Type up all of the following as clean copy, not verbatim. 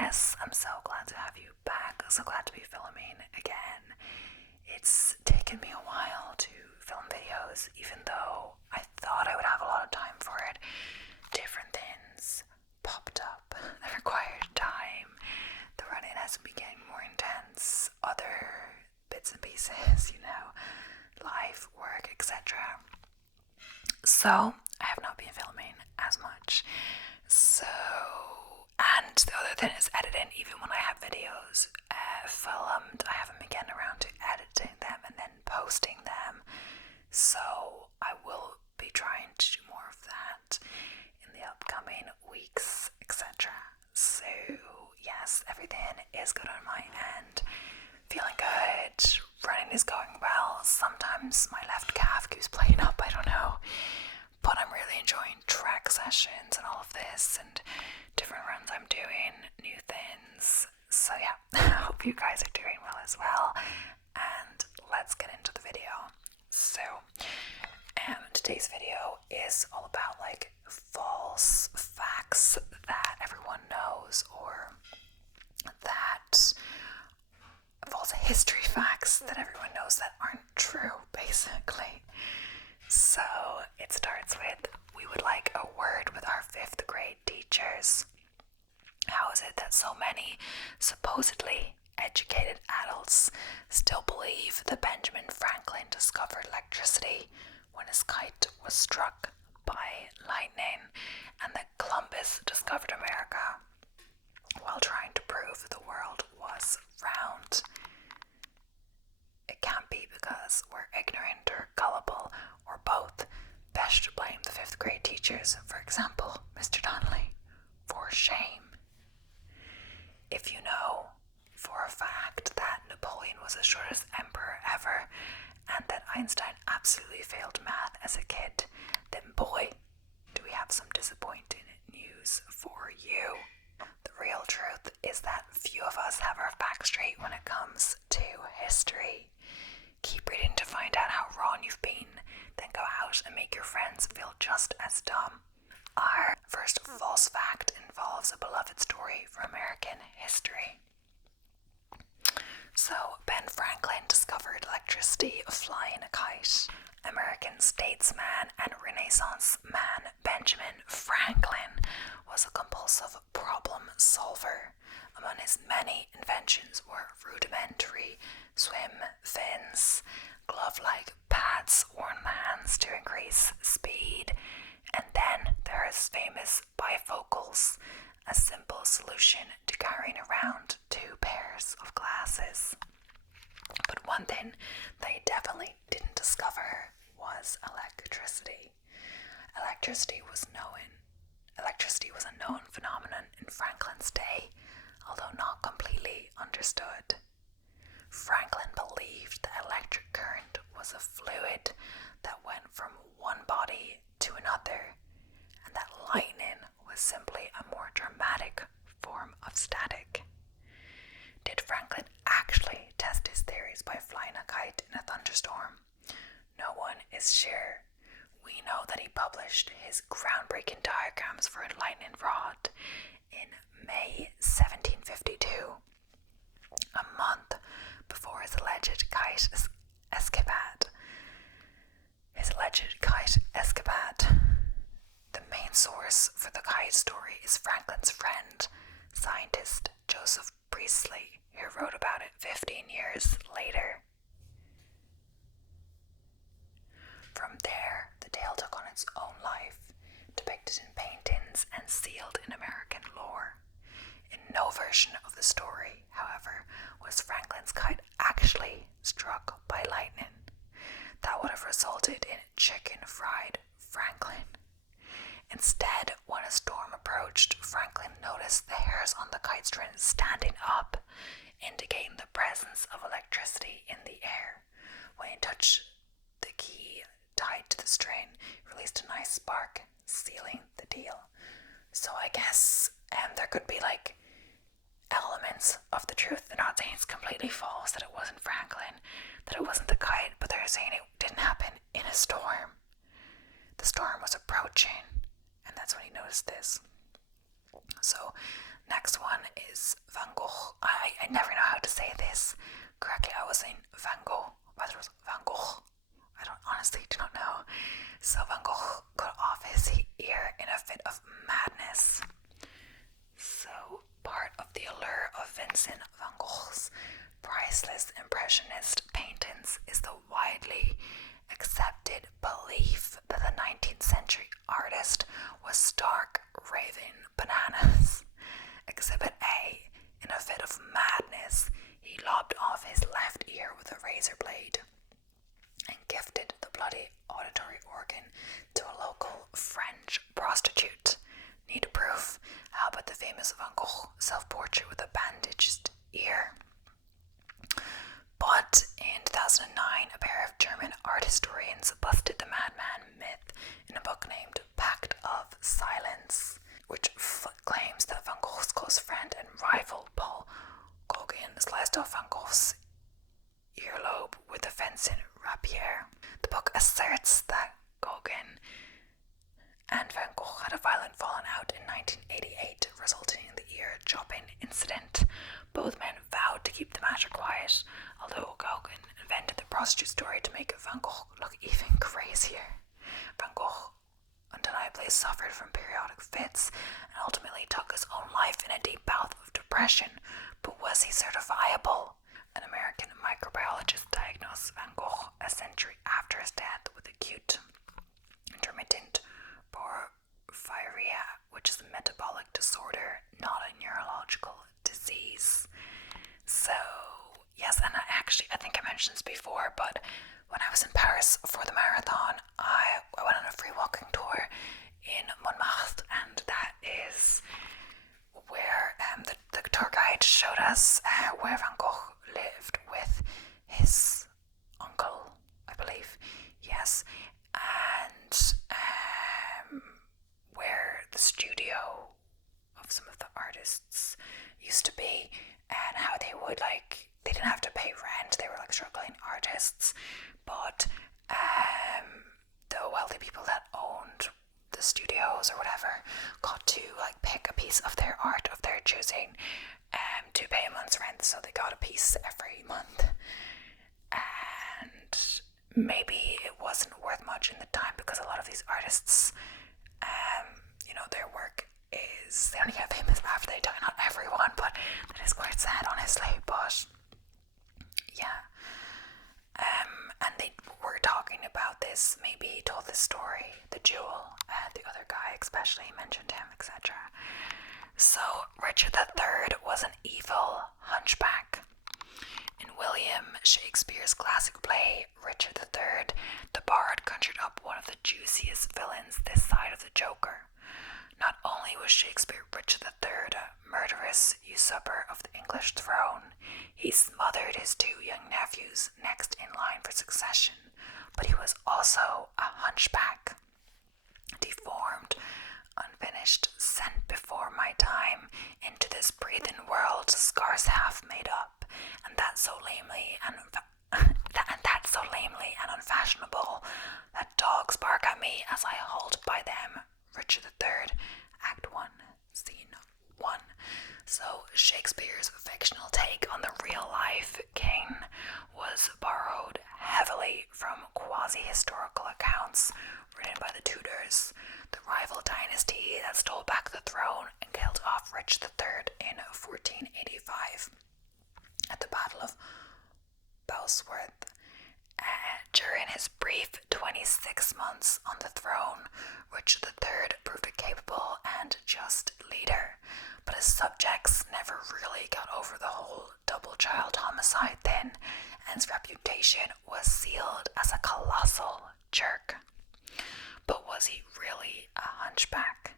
Yes, I'm so glad to have you back. So glad to be filming again. It's taken me a while to film videos, even though I thought I would have a lot of time for it. Different things popped up that required time. The run-in has been getting more intense. Other bits and pieces, life, work, etc. So I have not been filming as much. And the other thing is editing. Even when I have videos filmed, I haven't been getting around to editing them and then posting them. So I will be trying to do more of that in the upcoming weeks, etc. So yes, everything is good on my end. Feeling good. Running is going well. Sometimes my left calf keeps playing up, I don't know. But I'm really enjoying track sessions and all of this and different runs I'm doing, new things. So yeah, I hope you guys are doing well as well. And let's get into the video. So, today's video is all about false facts that everyone knows, or that false history facts that everyone knows that aren't true, basically. So it starts with, we would like a word with our 5th grade teachers. How is it that so many supposedly educated adults still believe that Benjamin Franklin discovered electricity when his kite was struck by lightning, and that Columbus discovered America while trying to prove the world was round? It can't be because we're ignorant or gullible or both. Best to blame the 5th grade teachers, for example, Mr. Donnelly, for shame. If you know for a fact that Napoleon was the shortest emperor ever and that Einstein absolutely failed math as a kid, then boy, do we have some disappointing news for you. The real truth is that few of us have our facts straight when it comes to history. Keep reading to find out how wrong you've been, then go out and make your friends feel just as dumb. Our first false fact involves a beloved story from American history. So, Ben Franklin discovered electricity flying a kite. American statesman and Renaissance man Benjamin Franklin was a compulsive problem solver. Among his many inventions were rudimentary swim fins, glove-like pads worn on the hands to increase speed, and then there is famous bifocals, a simple solution to carrying around 2 pairs of glasses. But one thing they definitely didn't discover was electricity. Electricity was a known phenomenon in Franklin's day, although not completely understood. Franklin believed that electric current was a fluid that went from one body to another, and that lightning was simply a more dramatic form of static. Did Franklin actually test his theories by flying a kite in a thunderstorm? No one is sure. We know that he published his groundbreaking diagrams for a lightning rod in May 1752, a month before his alleged kite escapade. The main source for the kite story is Franklin's friend, scientist Joseph Priestley, who wrote about it 15 years later. From there, the tale took on its own life, depicted in paintings and sealed in American lore. In no version of the story, however, was Franklin's kite actually struck by lightning. That would have resulted in chicken fried Franklin. Instead, when a storm approached, Franklin noticed the hairs on the kite string standing up, indicating the presence of electricity in the air. When he touched the key tied to the string, it released a nice spark, sealing the deal. So I guess there could be elements of the truth. They're not saying it's completely false, that it wasn't Franklin, that it wasn't the kite, but they're saying it didn't happen in a storm. The storm was approaching, and that's when he noticed this. So next one is Van Gogh. I never know how to say this correctly. I was saying Van Gogh, but it was Van Gogh. I honestly do not know. So Van Gogh cut off his ear in a fit of madness. So part of the allure of Vincent van Gogh's priceless impressionist paintings is the widely accepted belief that the 19th century artist was stark raving bananas. Exhibit A, in a fit of madness, he lopped off his left ear with a razor blade and gifted the bloody auditory organ to a local French prostitute. Need proof? How about the famous Van Gogh self-portrait with a bandaged ear? But in 2009, a pair of German art historians busted the madman myth in a book named Pact of Silence, which claims that Van Gogh's close friend and rival Paul Gauguin sliced off Van Gogh's earlobe with a fencing rapier. The book asserts that Gauguin and Van Gogh had a violent falling out in 1988, resulting in the ear-chopping incident. Both men vowed to keep the matter quiet, although Gauguin invented the prostitute story to make Van Gogh look even crazier. Van Gogh undeniably suffered from periodic fits and ultimately took his own life in a deep bout of depression, but was he certifiable? An American microbiologist diagnosed Van Gogh a century after his death with acute intermittent porphyria, which is a metabolic disorder, not a neurological disease. So, yes, and I think I mentioned this before, but when I was in Paris for the marathon, I went on a free walking tour in Montmartre, and that is where the tour guide showed us where Van Gogh lived with his uncle, I believe. Yes, and where the studio of some of the artists used to be, and how they would they didn't have to pay rent. They were struggling artists, but the wealthy people that owned the studios or whatever got to pick a piece of their art of their choosing to pay a month's rent, so they got a piece every month. And maybe it wasn't worth much in the time, because a lot of these artists, their work is, they only get famous after they die. Not everyone, but that is quite sad, honestly. But yeah, and they were talking about this. Maybe he told this story, the jewel, the other guy especially mentioned him, etc. So Richard III was an evil hunchback. In William Shakespeare's classic play, Richard III, the bard conjured up one of the juiciest villains this side of the Joker. Not only was Shakespeare Richard III a murderous usurper of the English throne, he smothered his two young nephews next in line for succession, but he was also a hunchback. Deformed, unfinished, sent before my time into this breathing world scarce half made up, and that so lamely and unfashionable that dogs bark at me as I halt by them. Richard III, Act 1, Scene 1. So Shakespeare's fictional take on the real-life king was borrowed heavily from quasi-historical accounts written by the Tudors, the rival dynasty that stole back the throne and killed off Richard III in 1485 at the Battle of Bosworth. During his brief 26 months on the throne, Richard III proved a capable and just leader, but his subjects never really got over the whole double-child homicide thing, and his reputation was sealed as a colossal jerk. But was he really a hunchback?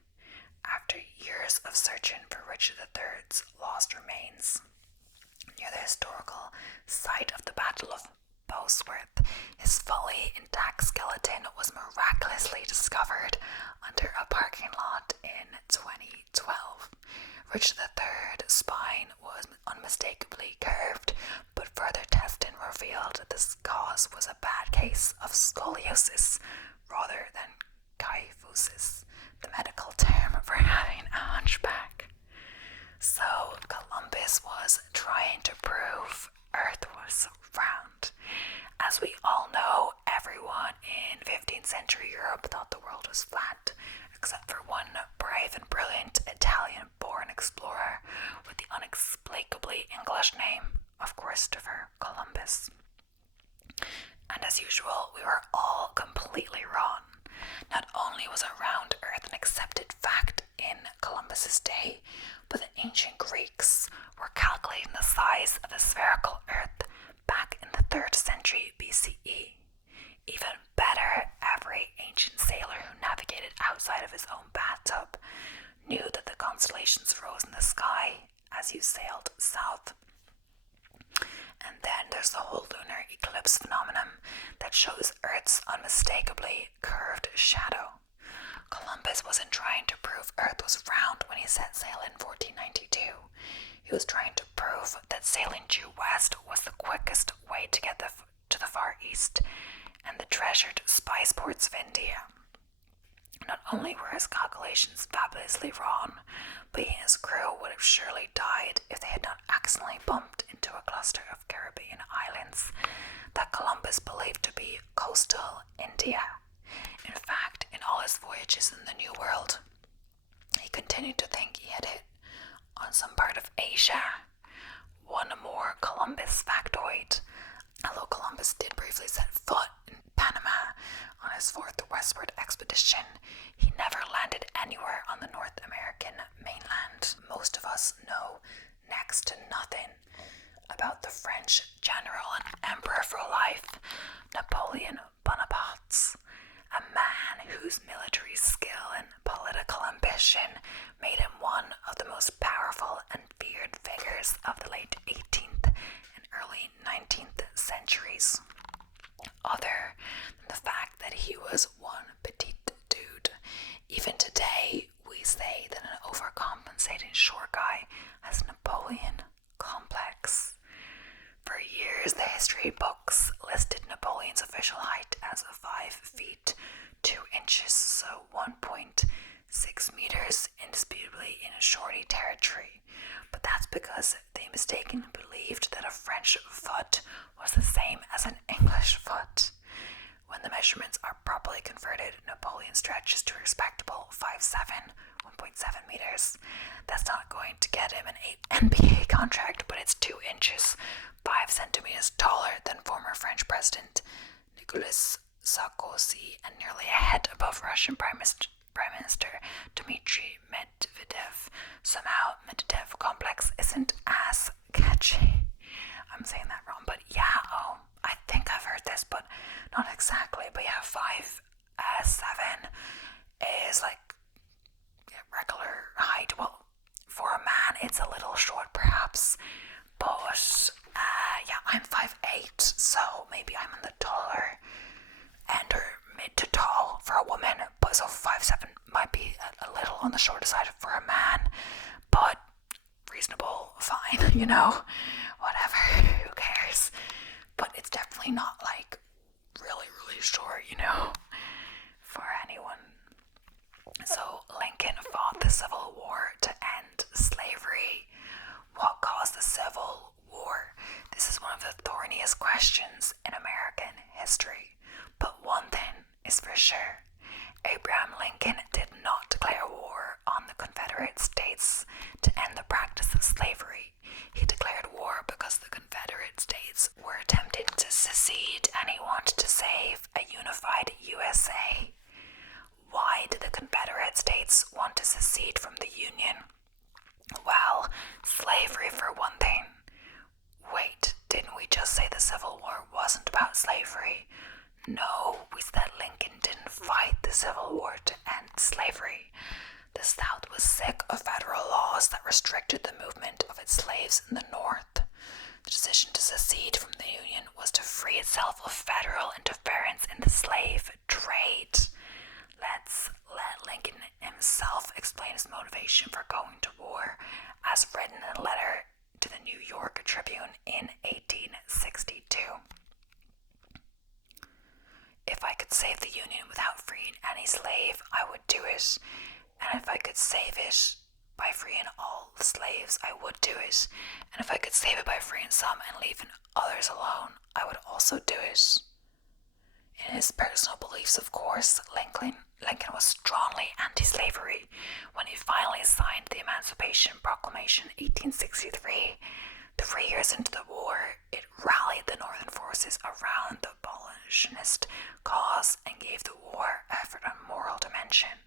After years of searching for Richard III's lost remains, near the historical site of the Battle of Bosworth, his fully intact skeleton was miraculously discovered under a parking lot in 2012. Richard III's spine was unmistakably curved, but further testing revealed that the cause was a bad case of scoliosis rather than kyphosis, the medical term for having a hunchback. So, As we all know, everyone in 15th century Europe thought the world was flat, except for one brave and brilliant Italian-born explorer with the inexplicably English name of Christopher Columbus. And as usual, we were all completely wrong. Not only was a round Earth an accepted fact in Columbus's day, but the ancient Greeks were calculating the size of the spherical Earth back in the 3rd century BCE. Even better, every ancient sailor who navigated outside of his own bathtub knew that the constellations rose in the sky as you sailed south. And then there's the whole lunar eclipse phenomenon that shows Earth's unmistakably curved shadow. Columbus wasn't trying to prove Earth was round when he set sail in 1492. He was trying to prove that sailing due west was the quickest way to get to the Far East and the treasured spice ports of India. Not only were his calculations fabulously wrong, but he and his crew would have surely died if they had not accidentally bumped into a cluster of Caribbean islands that Columbus believed to be coastal India. In fact, in all his voyages in the New World, he continued to think he had hit on some part of Asia. One more Columbus factoid. Although Columbus did briefly set foot in Panama on his 4th westward expedition, he never landed anywhere on the North American mainland. Most of us know next to nothing about the French general and emperor for life, Napoleon Bonaparte, a man whose military skill and political ambition made him one of the most powerful and feared figures of the late 18th and early 19th centuries. Other than the fact that he was one petite dude, even today we say that an overcompensating short guy has a Napoleon complex. For years, the history books listed Napoleon's official height as 5 feet 2 inches, so 1.6 meters, indisputably in shorty territory. But that's because they mistakenly believed that a French foot was the same as an English foot. When the measurements are properly converted, Napoleon stretches to a respectable 5'7", 1.7 meters. That's not going to get him an NBA contract, but it's 2 inches, 5 centimeters taller than former French President Nicolas Sarkozy and nearly a head above Russian Prime Minister Dmitry Medvedev. Somehow, Medvedev complex isn't as catchy. I'm saying that wrong, but yeah, I think I've heard this, but not exactly. But yeah, 5'7" is like regular height. Well, for a man, it's a little short, perhaps, but yeah, I'm 5'8", so maybe I'm in the taller end or mid to tall for a woman, but so 5'7" might be a little on the shorter side for a man, but reasonable, fine, whatever, who cares? But it's definitely not like really, really short, for anyone. So Lincoln fought the Civil War to end slavery. What caused the Civil War? This is one of the thorniest questions in American history. But one thing is for sure. Abraham Lincoln did not declare war on the Confederate States to end the practice of slavery. He declared war because the Confederate States were attempting to secede and he wanted to save a unified USA. Why did the Confederate States want to secede from the Union? Well, slavery for one thing. Wait, didn't we just say the Civil War wasn't about slavery? No, we said Lincoln didn't fight the Civil War to end slavery. The South was sick of federal laws that restricted the movement of its slaves in the North. The decision to secede from the Union was to free itself of federal interference in the slave trade. Let's let Lincoln himself explain his motivation for going to war, as written in a letter to the New York Tribune in 1862. If I could save the Union without freeing any slave, I would do it. And if I could save it by freeing all slaves, I would do it. And if I could save it by freeing some and leaving others alone, I would also do it. In his personal beliefs, of course, Lincoln was strongly anti-slavery. When he finally signed the Emancipation Proclamation in 1863, 3 years into the war, it rallied the Northern forces around the abolitionist cause and gave the war effort a moral dimension.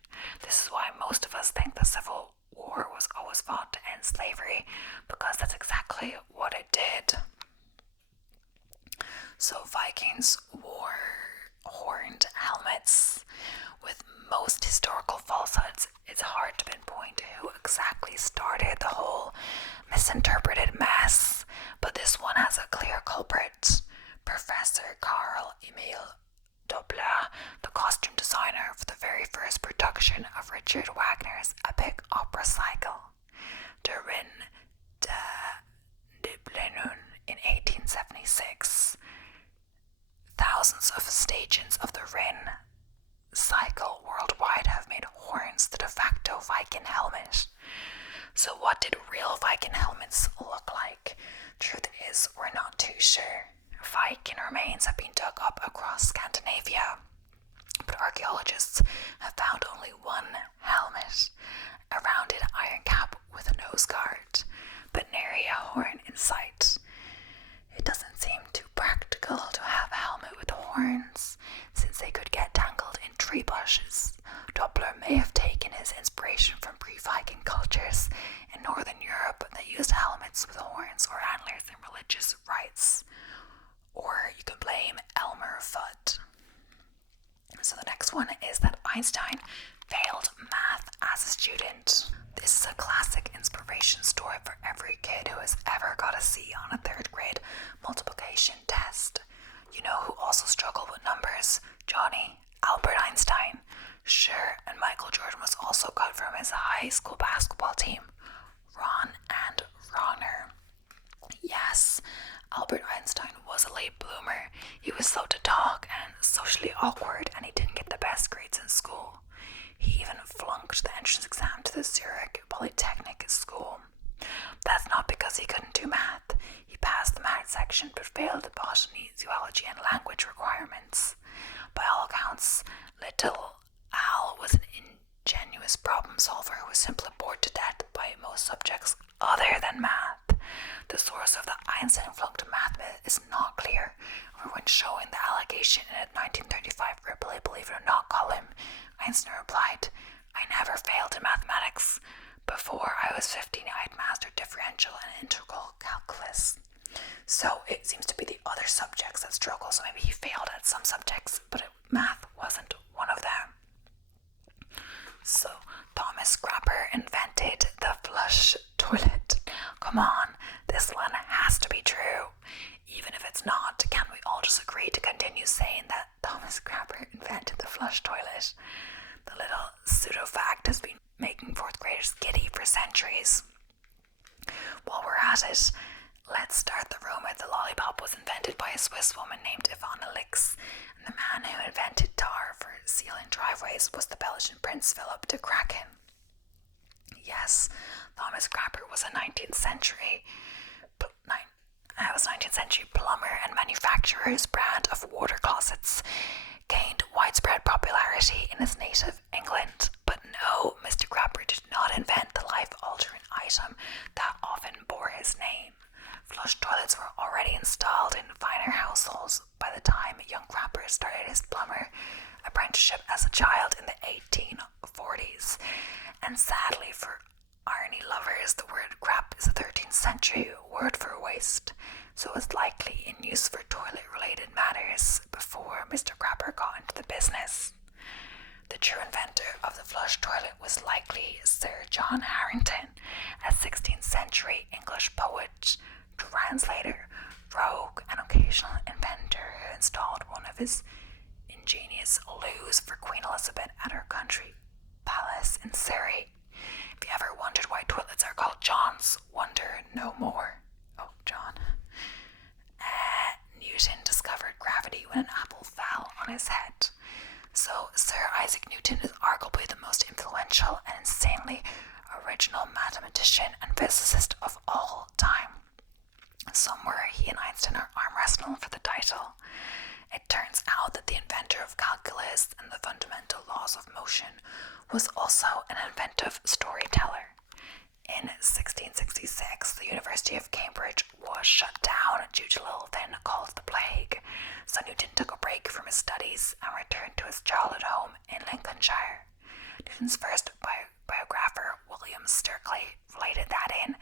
This is why most of us think the Civil War was always fought to end slavery, because that's exactly what it did. So Vikings wore horned helmets. With most historical falsehoods, it's hard to pinpoint who exactly started the whole misinterpreted mess, but this one has a clear culprit. Professor Carl Emil Doppler, the costume designer for the very first production of Richard Wagner's epic opera cycle, Der Ring der Nibelungen, in 1876. Thousands of stations of the Ring cycle worldwide have made horns the de facto Viking helmet. So what did real Viking helmets look like? Truth is, we're not too sure. Viking remains have been dug up across Scandinavia, but archaeologists have found only one helmet, a rounded iron cap with a nose guard, but nary a horn in sight. It doesn't seem too practical to have a helmet with horns, since they could get tangled in tree bushes. Doppler may have taken his inspiration from pre-Viking cultures in Northern Europe that used helmets with horns or antlers in religious rites. Or you can blame Elmer Fudd. So the next one is that Einstein failed math as a student. This is a classic inspiration story for every kid who has ever got a C on a 3rd grade multiplication test. You know who also struggled with numbers? Johnny, Albert Einstein. Sure, and Michael Jordan was also cut from his high school basketball team. Ron and Ronner. Yes, Albert Einstein was a late bloomer. He was slow to talk and socially awkward, and he didn't get the best grades in school. He even flunked the entrance exam to the Zurich Polytechnic School. That's not because he couldn't do math. He passed the math section but failed the botany, zoology, and language requirements. By all accounts, little Al was an ingenious problem solver who was simply bored to death by most subjects other than math. The source of the Einstein flunked math myth is not clear, or when showing the allegation in a 1935 Ripley Believe It or Not column, Einstein replied, "I never failed in mathematics. Before I was 15, I had mastered differential and integral calculus." So it seems to be the other subjects that struggle, so maybe he failed at some subjects, but math wasn't one of them. So Thomas Scrapper invented the flush toilet. Come on, this one has to be true. Even if it's not, can we all just agree to continue saying that Thomas Scrapper invented the flush toilet? The little pseudo-fact has been making 4th graders giddy for centuries. While we're at it, let's start the rumor the lollipop was invented by a Swiss woman named Ivana Lix, and the man who invented tar for sealing driveways was the Belgian Prince Philip de Kraken. Yes, Thomas Scrapper was a 19th century plumber and manufacturer whose brand of water closets gained widespread popularity in his native England. But no, Mr. Crapper did not invent the life-altering item that often bore his name. Flush toilets were already installed in finer households by the time young Crapper started his plumber apprenticeship as a child in the 1840s. And sadly for irony lovers, the word crap is a 13th century word for waste, so it's likely in use for toilet-related matters before Mr. Crapper got into the business. The true inventor of the flush toilet was likely Sir John Harrington, a 16th century English poet, translator, rogue, and occasional inventor who installed one of his ingenious loos for Queen Elizabeth at her country palace in Surrey. If you ever wondered why toilets are called Johns, wonder no more. Oh, John. Newton discovered gravity when an apple fell on his head. So Sir Isaac Newton is arguably the most influential and insanely original mathematician and University of Cambridge was shut down due to a little thing called the plague, so Newton took a break from his studies and returned to his childhood home in Lincolnshire. Newton's first biographer, William Sturcley, related that in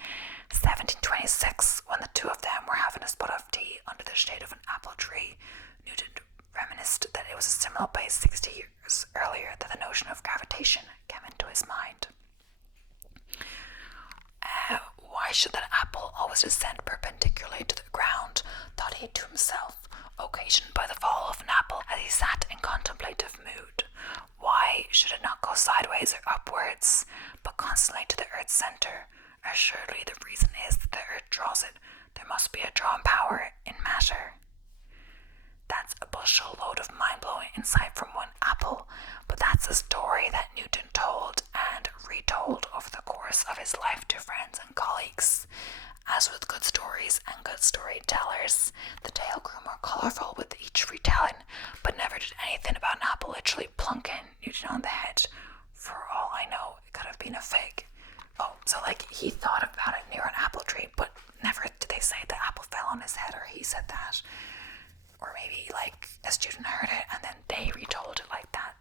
1726, when the two of them were having a spot of tea under the shade of an apple tree, Newton reminisced that it was a similar place 60 years earlier that the notion of gravitation came into his mind. Why should that apple always descend perpendicularly to the ground, thought he to himself, occasioned by the fall of an apple as he sat in contemplative mood. Why should it not go sideways or upwards, but constantly to the earth's centre? Assuredly the reason is that the earth draws it. There must be a drawing power in matter. That's a bushel load of mind-blowing insight from one apple, but that's a story that Newton told and retold over the course of his life to friends and colleagues. As with good stories and good storytellers, the tale grew more colourful with each retelling, but never did anything about an apple literally plunking Newton on the head. For all I know, it could have been a fig. Oh, so he thought about it near an apple tree, but never did they say the apple fell on his head, or he said that. Or maybe a student heard it and then they retold it like that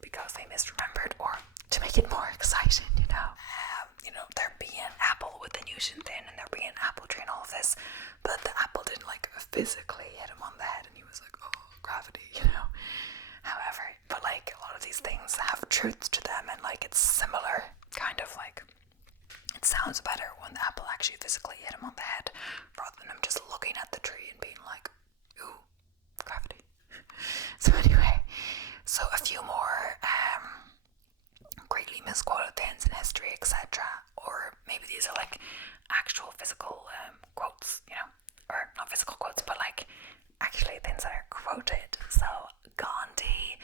because they misremembered, or to make it more exciting, there being an apple with the Newton thing and there being an apple tree and all of this, but the apple didn't physically hit him on the head and he was like, oh, gravity, However, but a lot of these things have truths to them, and it's similar, kind of it sounds better when the apple actually physically hit him on the head rather than him just looking at the tree and being like, ooh, gravity. So anyway, a few more greatly misquoted things in history, etc. Or maybe these are actual physical quotes, or not physical quotes, but actually things that are quoted. So Gandhi,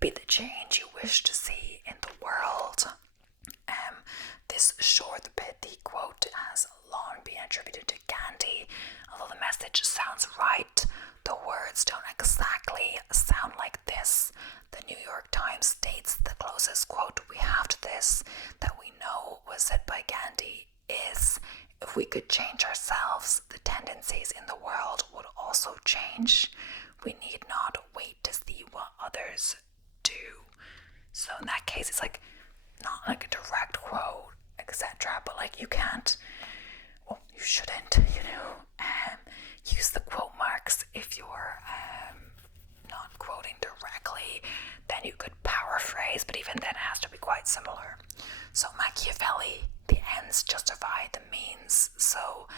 be the change you wish to see in the world. This short pithy quote has long been attributed to Gandhi, although the message sounds right. The words don't exactly sound like this. The New York Times states the closest quote we have to this that we know was said by Gandhi is, if we could change ourselves, the tendencies in the world would also change. We need not wait to see what others do. So in that case, it's not a direct quote, etc., but you can't, well, you shouldn't, use the quote marks if you're not quoting directly. Then you could paraphrase, but even then it has to be quite similar. So Machiavelli, the ends justify the means. So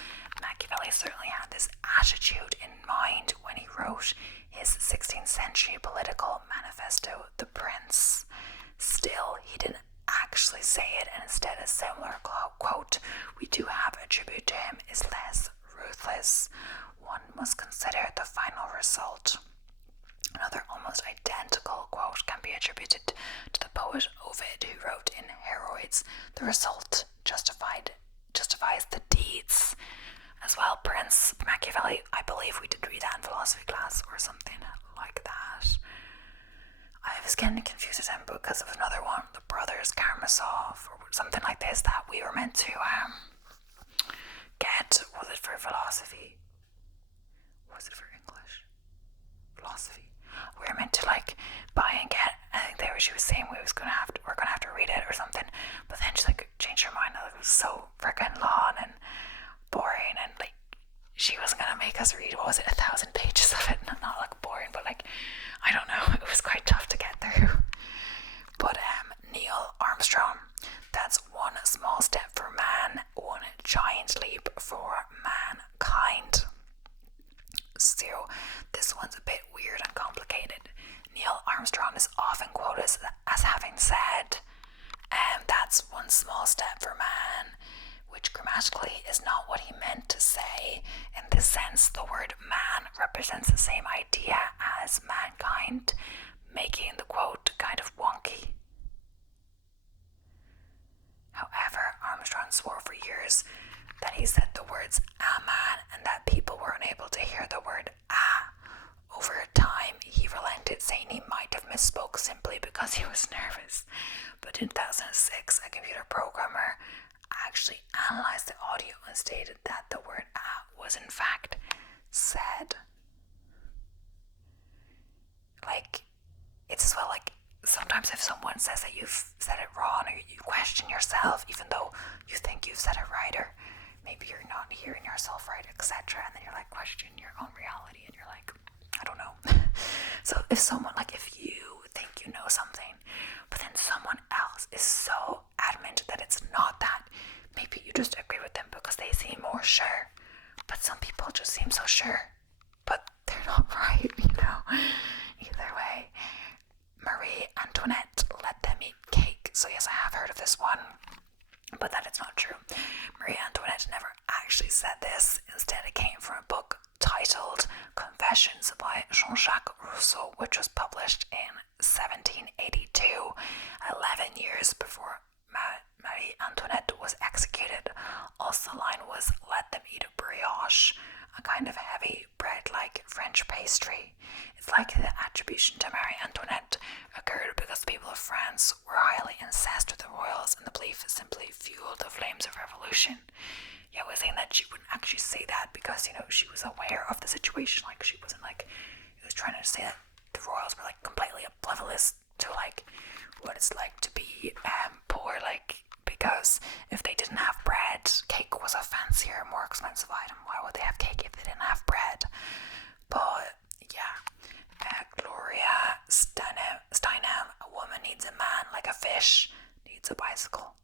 Machiavelli certainly had this attitude in mind when he wrote his 16th century political manifesto, The Prince. Still, he didn't actually say it, and instead a similar quote we do have attributed to him is less ruthless. One must consider the final result. Another almost identical quote can be attributed to the poet Ovid, who wrote in Heroids, the result justifies the deeds. As well, Prince Machiavelli, I believe we did read that in philosophy class or something like that. I was getting confused with them because of another one, the Brothers Karamazov, or something like this, that we were meant to get. Was it for philosophy? Was it for English? Philosophy. We were meant to buy and get. I think she was saying we're gonna have to read it or something. But then she changed her mind. It was so freaking long and boring, and she wasn't gonna make us read. What was it? 1,000 pages of it? Not boring, but I don't know. It was quite tough to get through. But Neil Armstrong. That's one small step for man, one giant leap for mankind. So this one's a bit weird and complicated. Neil Armstrong is often quoted as having said, that's one small step for man, which grammatically is not what he meant to say. In this sense, the word man represents the same idea as mankind, making the quote kind of wonky. However, Armstrong swore for years that he said the words "a man" and that people were unable to hear the word "ah." Over time, he relented, saying he might have misspoke simply because he was nervous. But in 2006, a computer programmer actually analyzed the audio and stated that the was in fact said. Like, it's as well like sometimes if someone says that you've said it wrong, or you question yourself even though you think you've said it right, or maybe you're not hearing yourself right, etc., and then you're like questioning your own reality and you're like, I don't know. So if someone, like, if you think you know something but then someone else is so adamant that it's not that, maybe you just agree with them because they seem more sure. But some people just seem so sure but they're not right, Either way, Marie Antoinette let them eat cake. So yes, I have heard of this one, but that is not true. Marie Antoinette never actually said this. Instead, it came from a book titled Confessions by Jean-Jacques Rousseau, which was published in 1782, 11 years before Marie Antoinette was executed. Also, the line was, let them eat a brioche, a kind of heavy bread-like French pastry. It's likely that attribution to Marie Antoinette occurred because the people of France were highly incensed with the royals, and the belief simply fueled the flames of revolution. Yeah, I was saying that she wouldn't actually say that because, she was aware of the situation. Like, she wasn't like, it was trying to say that the royals were like completely oblivious to like what it's like to be poor, like, because if they didn't have bread, cake was a fancier, more expensive item. Why would they have cake if they didn't have bread? But yeah, Gloria Steinem, a woman needs a man like a fish needs a bicycle.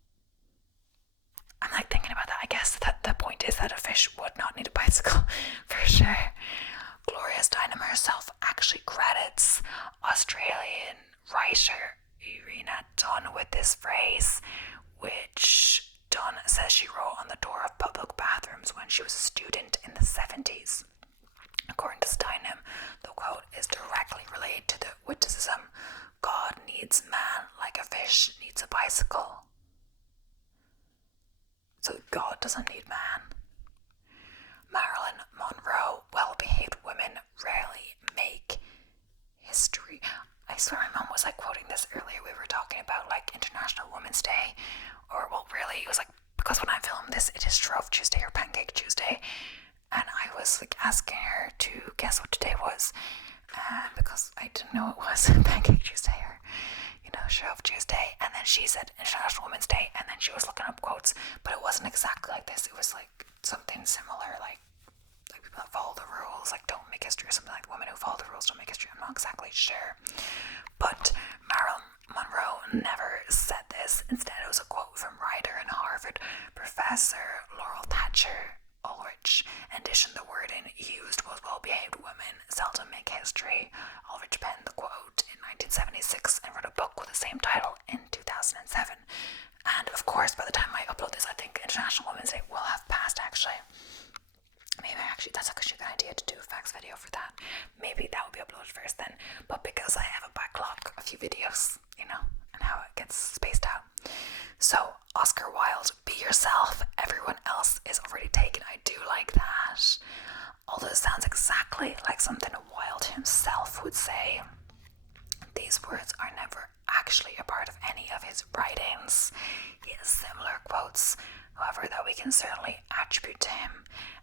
I'm like thinking about that. I guess that the point is that a fish would not need a bicycle for sure. Gloria Steinem herself actually credits Australian writer Irina Dunn with this phrase, which Dunn says she wrote on the door of public bathrooms when she was a student in the 70s. According to Steinem, the quote is directly related to the witticism, God needs man like a fish needs a bicycle. So God doesn't need man. Marilyn Monroe, well-behaved women rarely make history. I swear my mom was like quoting this earlier. We were talking about like International Women's Day, or well, really, it was like, because when I filmed this, it is Shrove Tuesday or Pancake Tuesday, and I was like asking her to guess what today was, because I didn't know it was Pancake Tuesday or Shrove Tuesday, and then she said International Women's Day, and then she was looking up quotes, but it wasn't exactly like this. It was like something similar, like people that follow the rules like don't make history, or something like women who follow the rules don't make history. I'm not exactly sure, but Marilyn Monroe never said this. Instead, it was a quote from writer and Harvard professor Laurel Thatcher Ulrich. In addition, the wording used was well-behaved women seldom make history. Ulrich penned the quote in 1976 and wrote a book with the same title in 2007. And of course, by the time I upload this, I think International Women's Day will have passed, actually. Maybe actually that's actually a good idea to do a facts video for that. Maybe that will be uploaded first then. But because I have a backlog, a few videos, and how it gets spaced out. So, Oscar Wilde, be yourself. Everyone else is already taken. I do like that. Although it sounds exactly like something Wilde himself would say. These words are never actually a part of any of his writings. He has similar quotes, however, that we can certainly attribute to him.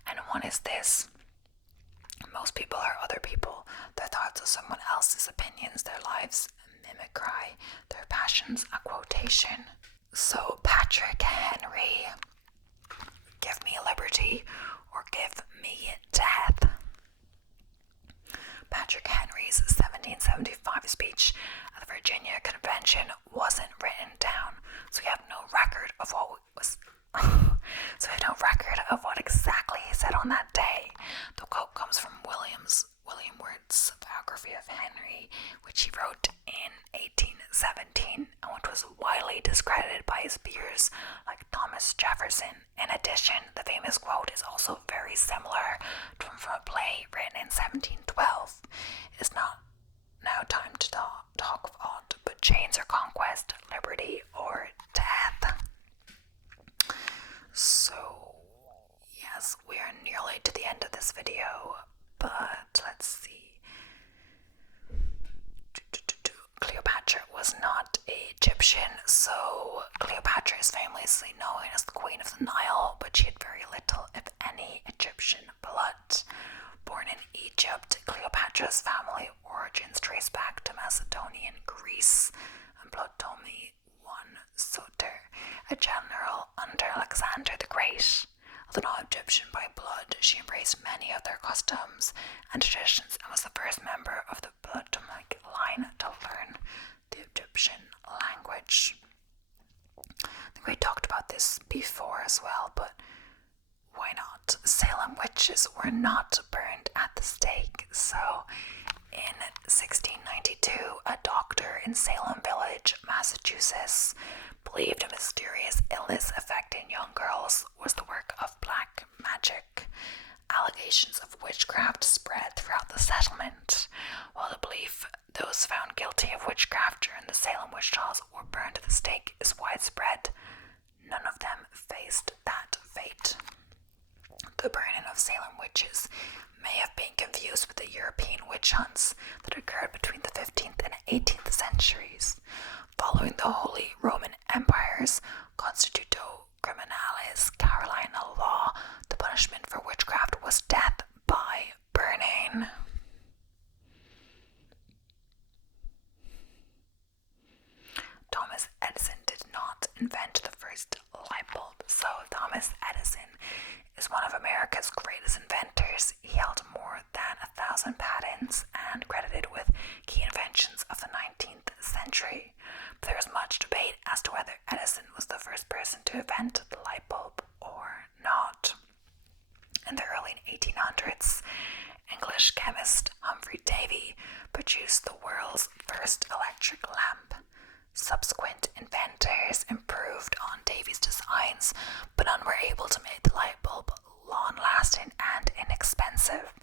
And one is this: most people are other people. Their thoughts are someone else's opinions, their lives a mimicry, their passions a quotation. So Patrick Henry, give me liberty or give me death. Patrick Henry's 1775 speech at the Virginia Convention wasn't written down, so we have no record of what was exactly he said on that day. The quote comes from William Words's biography of Henry, which he wrote in 1817, and which was widely discredited by his peers like Thomas Jefferson. In addition, the famous quote is also very similar from a play written in 1712. It is not now time to talk of aught but chains or conquest, liberty or death. So, yes, we are nearly to the end of this video, but let's see. Cleopatra was not Egyptian, so Cleopatra is famously known as the Queen of the Nile, but she had very little, if any, Egyptian blood. Cleopatra's family origins trace back to Macedonian Greece, and Ptolemy I Soter, a general under Alexander the Great. Although not Egyptian by blood, she embraced many of their customs and traditions and was the first member of the Ptolemaic line to learn the Egyptian language. I think we talked about this before as well, but why not? Salem witches were not burned at the stake. So in 1692, a doctor in Salem Village, Massachusetts, believed a mysterious illness affecting young girls was the work of black magic. Allegations of witchcraft spread throughout the settlement. While the belief those found guilty of witchcraft during the Salem witch trials were burned at the stake is widespread, none of them faced that fate. The burning of Salem witches may have been confused with the European witch hunts that occurred between the 15th and 18th centuries. Following the Holy Roman Empire's Constitutio Criminalis Carolina law, the punishment for witchcraft was death by burning. Thomas Edison did not invent the first light bulb, so Thomas Edison is one of America's greatest inventors. He held more than 1,000 patents and credited with key inventions of the 19th century. But there is much debate as to whether Edison was the first person to invent the light bulb or not. In the early 1800s, English chemist Humphrey Davy produced the world's first electric lamp. Subsequent inventors improved on Davy's designs, but none were able to make the light bulb long-lasting and inexpensive.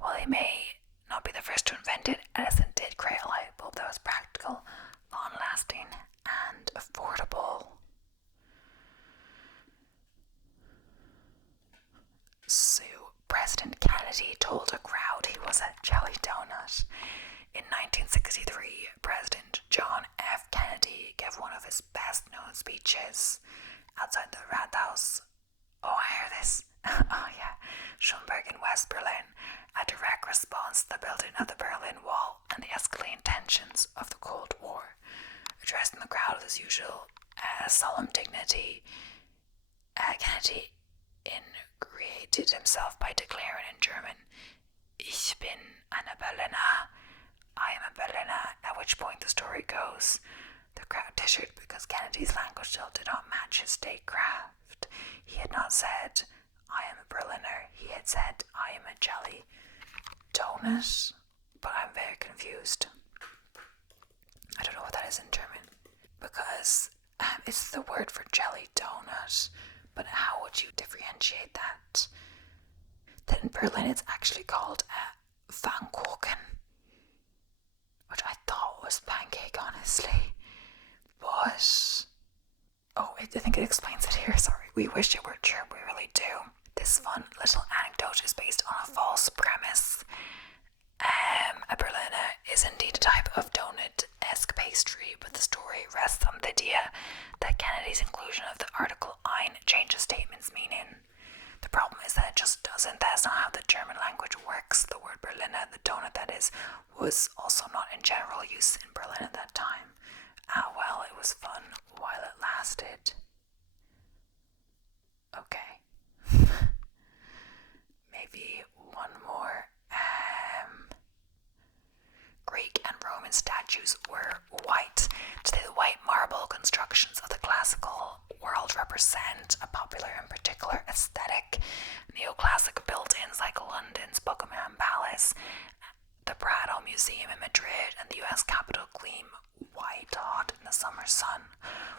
While he may not be the first to invent it, Edison did create a light bulb that was practical, long-lasting, and affordable. So, President Kennedy told a crowd he was a jelly donut. In 1963, President John F. Kennedy gave one of his best-known speeches outside the Rathaus. Oh, I hear this. Oh, yeah. Schönberg in West Berlin, a direct response to the building of the Berlin Wall and the escalating tensions of the Cold War. Addressing the crowd with his usual solemn dignity, Kennedy ingratiated himself by declaring in German, "Ich bin eine Berliner." I am a Berliner, at which point the story goes, the crowd tissued because Kennedy's language still did not match his statecraft. He had not said, "I am a Berliner," he had said, "I am a jelly donut," but I'm very confused. I don't know what that is in German, because it's the word for jelly donut, but how would you differentiate that? That in Berlin it's actually called Pfannkuchen, which I thought was pancake, honestly, but I think it explains it here. Sorry, we wish it were true, we really do. This fun little anecdote is based on a false premise. A Berliner is indeed a type of donut-esque pastry, but the story rests on the idea that Kennedy's inclusion of the article ein changes statement's meaning. The problem is that it just doesn't. That's not how the German language works. The word Berliner, the donut that is, was also not in general use in Berlin at that time. Well, it was fun while it lasted. Okay. Maybe one more. Greek and Roman statues were white. Today, the white marble constructions of the classical world represent a popular and particular aesthetic. Neoclassic buildings like London's Buckingham Palace, the Prado Museum in Madrid, and the US Capitol gleam white-hot in the summer sun,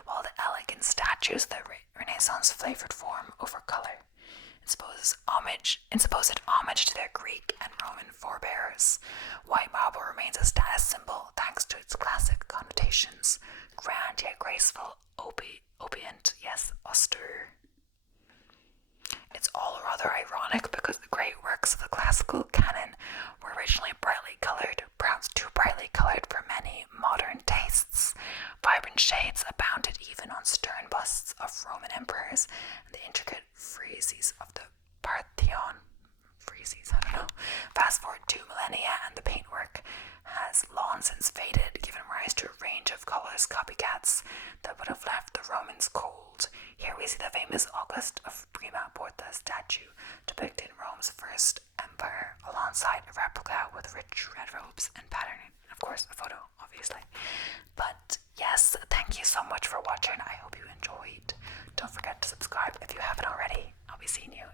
while the elegant statues of the Renaissance-flavored form over color. In supposed homage to their Greek and Roman forebears, white marble remains a status symbol thanks to its classic connotations, grand yet graceful, obedient, yes, austere. It's all rather ironic because the great works of the classical canon were originally brightly coloured, perhaps too brightly coloured for many modern tastes. Vibrant shades abounded even on stern busts of Roman emperors, and the intricate friezes of the Parthenon. Fast forward 2 millennia and the paint shapes and patterning. Of course, a photo, obviously. But yes, thank you so much for watching. I hope you enjoyed. Don't forget to subscribe if you haven't already. I'll be seeing you